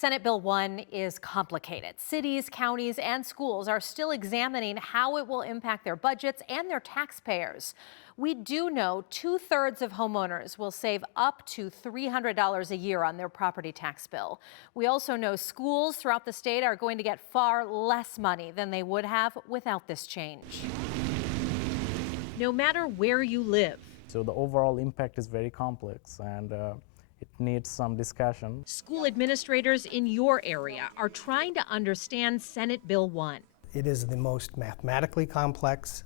Senate Bill 1 is complicated. Cities, counties, and schools are still examining how it will impact their budgets and their taxpayers. We do know 2/3 of homeowners will save up to $300 a year on their property tax bill. We also know schools throughout the state are going to get far less money than they would have without this change. No matter where you live, So the overall impact is very complex and it needs some discussion. school administrators in your area are trying to understand Senate Bill 1. It is the most mathematically complex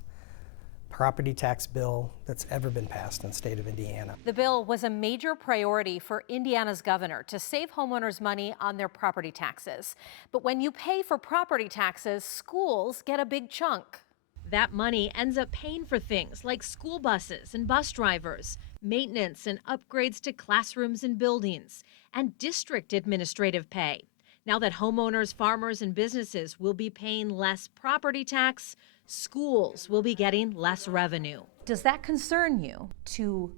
property tax bill that's ever been passed in the state of Indiana. The bill was a major priority for Indiana's governor to save homeowners money on their property taxes. But when you pay for property taxes, schools get a big chunk. That money ends up paying for things like school buses and bus drivers, maintenance and upgrades to classrooms and buildings, and district administrative pay. Now that homeowners, farmers, and businesses will be paying less property tax, schools will be getting less revenue. Does that concern you to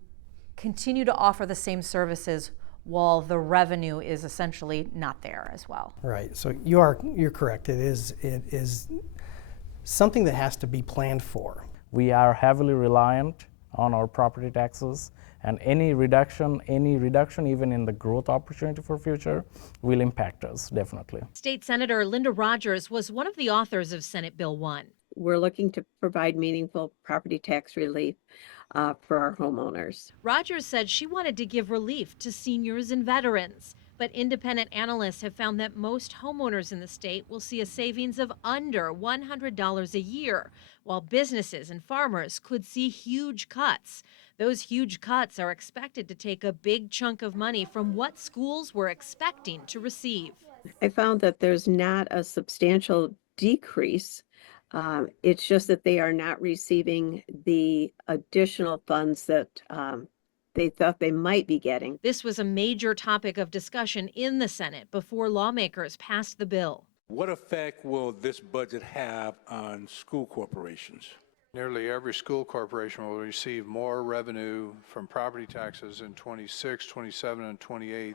continue to offer the same services while the revenue is essentially not there as well? Right. So you're correct. It is something that has to be planned for. We are heavily reliant on our property taxes, and any reduction even in the growth opportunity for future will impact us definitely. State Senator Linda Rogers was one of the authors of Senate Bill 1. We're looking to provide meaningful property tax relief for our homeowners. Rogers said she wanted to give relief to seniors and veterans, but independent analysts have found that most homeowners in the state will see a savings of under $100 a year, while businesses and farmers could see huge cuts. Those huge cuts are expected to take a big chunk of money from what schools were expecting to receive. I found that there's not a substantial decrease. It's just that they are not receiving the additional funds that they thought they might be getting. This was a major topic of discussion in the Senate before lawmakers passed the bill. What effect will this budget have on school corporations? Nearly every school corporation will receive more revenue from property taxes in 26, 27, and 28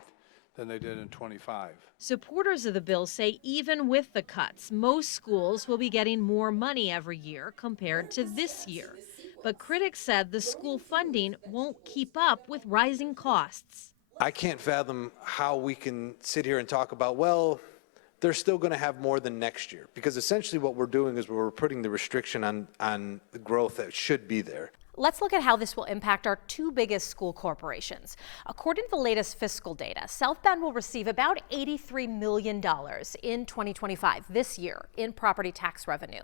than they did in 25. Supporters of the bill say even with the cuts, most schools will be getting more money every year compared to this year. But critics said the school funding won't keep up with rising costs. I can't fathom how we can sit here and talk about, well, they're still going to have more than next year. Because essentially what we're doing is we're putting the restriction on the growth that should be there. Let's look at how this will impact our two biggest school corporations. According to the latest fiscal data, South Bend will receive about $83 million in 2025, this year, in property tax revenue.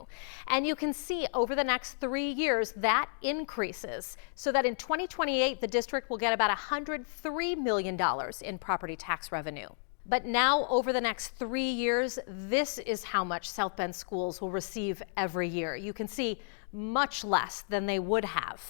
And you can see over the next 3 years that increases, so that in 2028, the district will get about $103 million in property tax revenue. But now, over the next 3 years, this is how much South Bend schools will receive every year. You can see much less than they would have.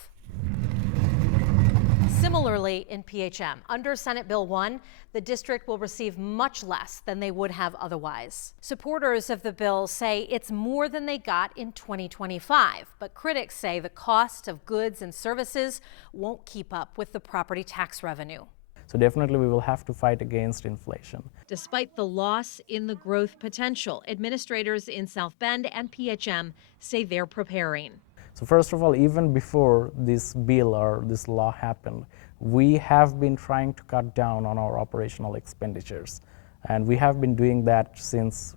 Similarly, in PHM, under Senate Bill 1, the district will receive much less than they would have otherwise. Supporters of the bill say it's more than they got in 2025, but critics say the cost of goods and services won't keep up with the property tax revenue. So definitely we will have to fight against inflation. Despite the loss in the growth potential, administrators in South Bend and PHM say they're preparing. So first of all, even before this bill or this law happened, we have been trying to cut down on our operational expenditures. And we have been doing that since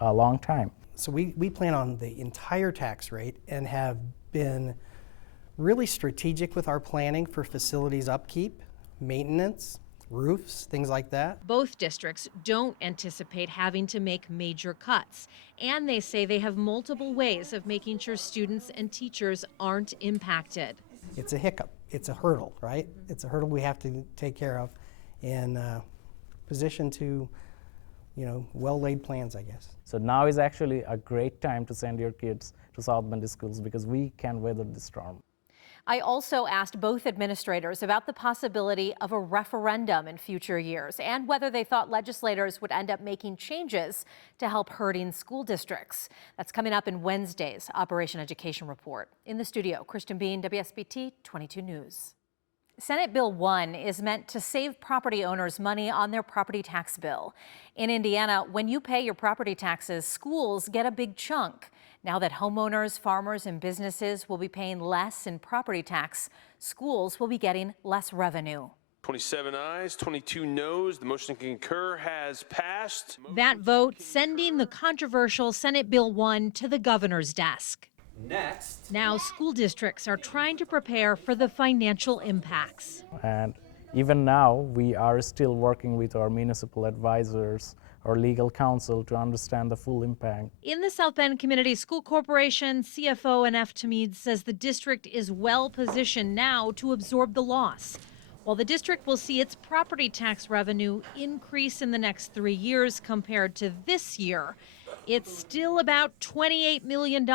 a long time. So we plan on the entire tax rate and have been really strategic with our planning for facilities upkeep, maintenance, roofs, things like that. Both districts don't anticipate having to make major cuts, and they say they have multiple ways of making sure students and teachers aren't impacted. It's a hiccup. It's a hurdle, right? It's a hurdle we have to take care of and position to, well-laid plans, I guess. So now is actually a great time to send your kids to South Bend schools because we can weather the storm. I also asked both administrators about the possibility of a referendum in future years and whether they thought legislators would end up making changes to help hurting school districts. That's coming up in Wednesday's Operation Education Report. In the studio, Kristen Bean, WSBT 22 News. Senate Bill 1 is meant to save property owners money on their property tax bill. In Indiana, when you pay your property taxes, schools get a big chunk. Now that homeowners, farmers, and businesses will be paying less in property tax, schools will be getting less revenue. 27 ayes, 22 noes. The motion to concur has passed. That vote sending the controversial Senate Bill 1 to the governor's desk. Next. Now school districts are trying to prepare for the financial impacts. And even now, we are still working with our municipal advisors or legal counsel to understand the full impact. In the South Bend Community School Corporation, CFO N.F. Tamid says the district is well positioned now to absorb the loss. While the district will see its property tax revenue increase in the next 3 years compared to this year, it's still about $28 million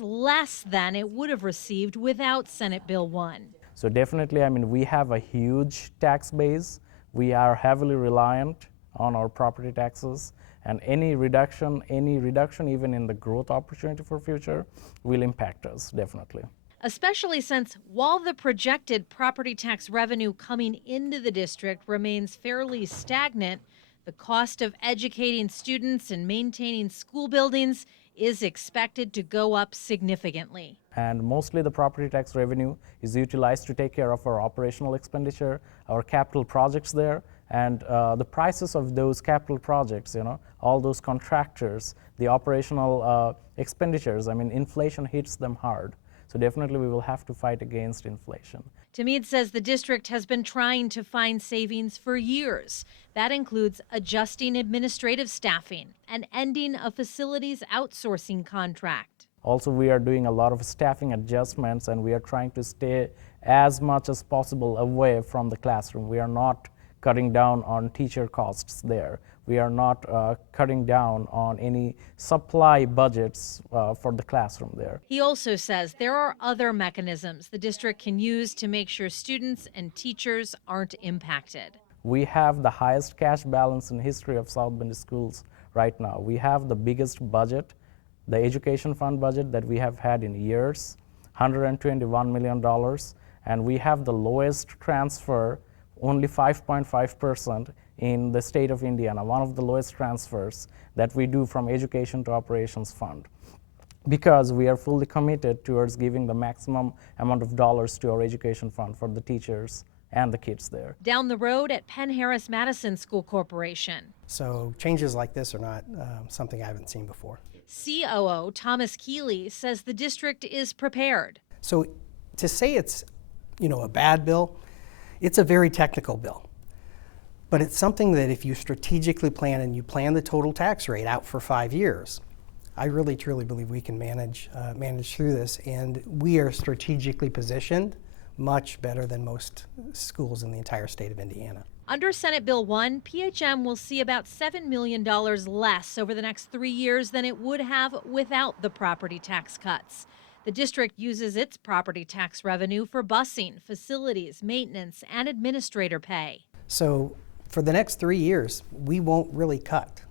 less than it would have received without Senate Bill 1. So definitely, I mean, we have a huge tax base. We are heavily reliant on our property taxes, and any reduction even in the growth opportunity for future will impact us, definitely. Especially since while the projected property tax revenue coming into the district remains fairly stagnant, the cost of educating students and maintaining school buildings is expected to go up significantly. And mostly the property tax revenue is utilized to take care of our operational expenditure, our capital projects there, and the prices of those capital projects, all those contractors, the operational expenditures, I mean, inflation hits them hard. So definitely we will have to fight against inflation. Tamid says the district has been trying to find savings for years. That includes adjusting administrative staffing and ending a facilities outsourcing contract. Also, we are doing a lot of staffing adjustments, and we are trying to stay as much as possible away from the classroom. We are not cutting down on teacher costs there. We are not cutting down on any supply budgets for the classroom there. He also says there are other mechanisms the district can use to make sure students and teachers aren't impacted. We have the highest cash balance in history of South Bend schools right now. We have the biggest budget, the education fund budget that we have had in years, $121 million, and we have the lowest transfer, only 5.5% in the state of Indiana, one of the lowest transfers that we do from education to operations fund, because we are fully committed towards giving the maximum amount of dollars to our education fund for the teachers and the kids there. Down the road at Penn Harris Madison School Corporation, So changes like this are not something I haven't seen before. COO Thomas Keeley says the district is prepared. So to say it's, a bad bill, it's a very technical bill. But it's something that if you strategically plan and you plan the total tax rate out for 5 years, I really truly believe we can manage through this, and we are strategically positioned much better than most schools in the entire state of Indiana. Under Senate Bill 1, PHM will see about $7 million less over the next 3 years than it would have without the property tax cuts. The district uses its property tax revenue for busing, facilities, maintenance, and administrator pay. So for the next 3 years, we won't really cut.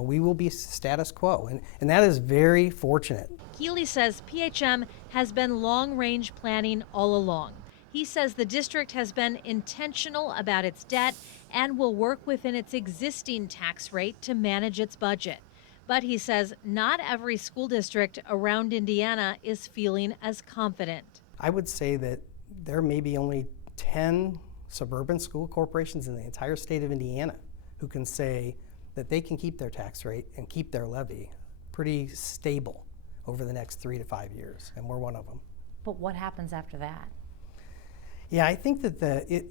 We will be status quo, and that is very fortunate. Keeley says PHM has been long-range planning all along. He says the district has been intentional about its debt and will work within its existing tax rate to manage its budget. But he says not every school district around Indiana is feeling as confident. I would say that there may be only 10 suburban school corporations in the entire state of Indiana who can say that they can keep their tax rate and keep their levy pretty stable over the next 3 to 5 years, and we're one of them. But what happens after that? Yeah, I think that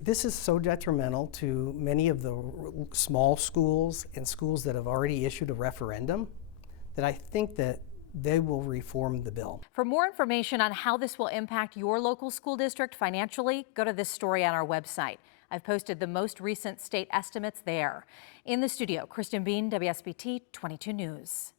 this is so detrimental to many of the small schools and schools that have already issued a referendum that I think that they will reform the bill. For more information on how this will impact your local school district financially, go to this story on our website. I've posted the most recent state estimates there. In the studio, Kristen Bean, WSBT 22 News.